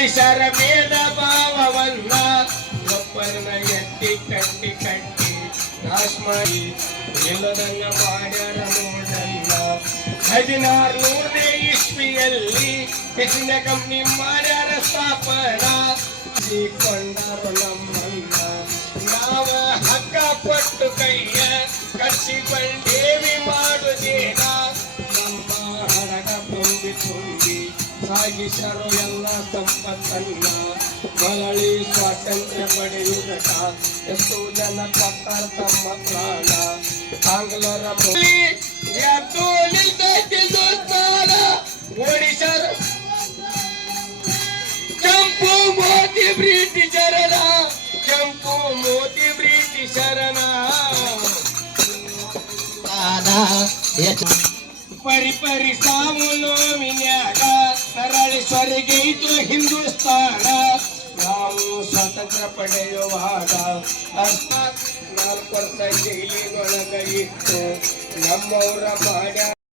ಬ್ರಿಟಿಷರ ಭೇದ ಭಾವವನ್ನ ಒಬ್ಬರನ್ನ ಎತ್ತಿ ಕಟ್ಟಿ ಕಟ್ಟಿ ನಾಶ ಮಾಡಿ ಎಲ್ಲದನ್ನ ಮಾಡ್ಯಾರ ನೋಡಲ್ಲ. 1600ನೇ ಇಸ್ವಿಯಲ್ಲಿ ಹೆಚ್ಚಿನ ಕಂಪ್ನಿ ಮಾಡ್ಯಾರ ಸ್ಥಾಪನಾ. ಕೊಂಡರು ನಮ್ಮನ್ನ ನಾವ ಹಗ್ಗ ಪಟ್ಟು ಕೈಯ ಕಚ್ಚಿಕೊಂಡೇವಿ ಮಾಡುದೇನ. ನಮ್ಮ ಹಡಗ ತುಂಬಿ ತುಂಬಿ ಸಾಗಿಸರು ಎಲ್ಲ ಸಂಪತ್ತನ್ನ. ಮರಳಿ ಸ್ವಾತಂತ್ರ್ಯ ಪಡೆಯುವುದಕ್ಕ ಎಷ್ಟೋ ಜನ ಕೊಟ್ಟಾರ ತಮ್ಮ ಪ್ರಾಣ. ಆಂಗ್ಲರ ಎದ್ದು ನಿಲ್ತೈತಿ ದುರ್ಮಾನ. ಓಡಿಸರು ಕೆಂಪು ಮೋತಿ ಬ್ರಿಟಿಷರನ, ಕೆಂಪು ಮೋತಿ ಬ್ರಿಟಿಷರನ. ಪರಿ ಸಾವು ನೋವಿನ್ಯಾಗ ನರಳಿ ಸ್ವರ್ಗೈತು ಹಿಂದೂಸ್ತಾನ. ನಾವು ಸ್ವಾತಂತ್ರ್ಯ ಪಡೆಯುವಾಗ 4 ವರ್ಷ ಜೈಲಿನೊಳಗ ಇಟ್ಟು ನಮ್ಮವರ ಮಾಡ್ಯ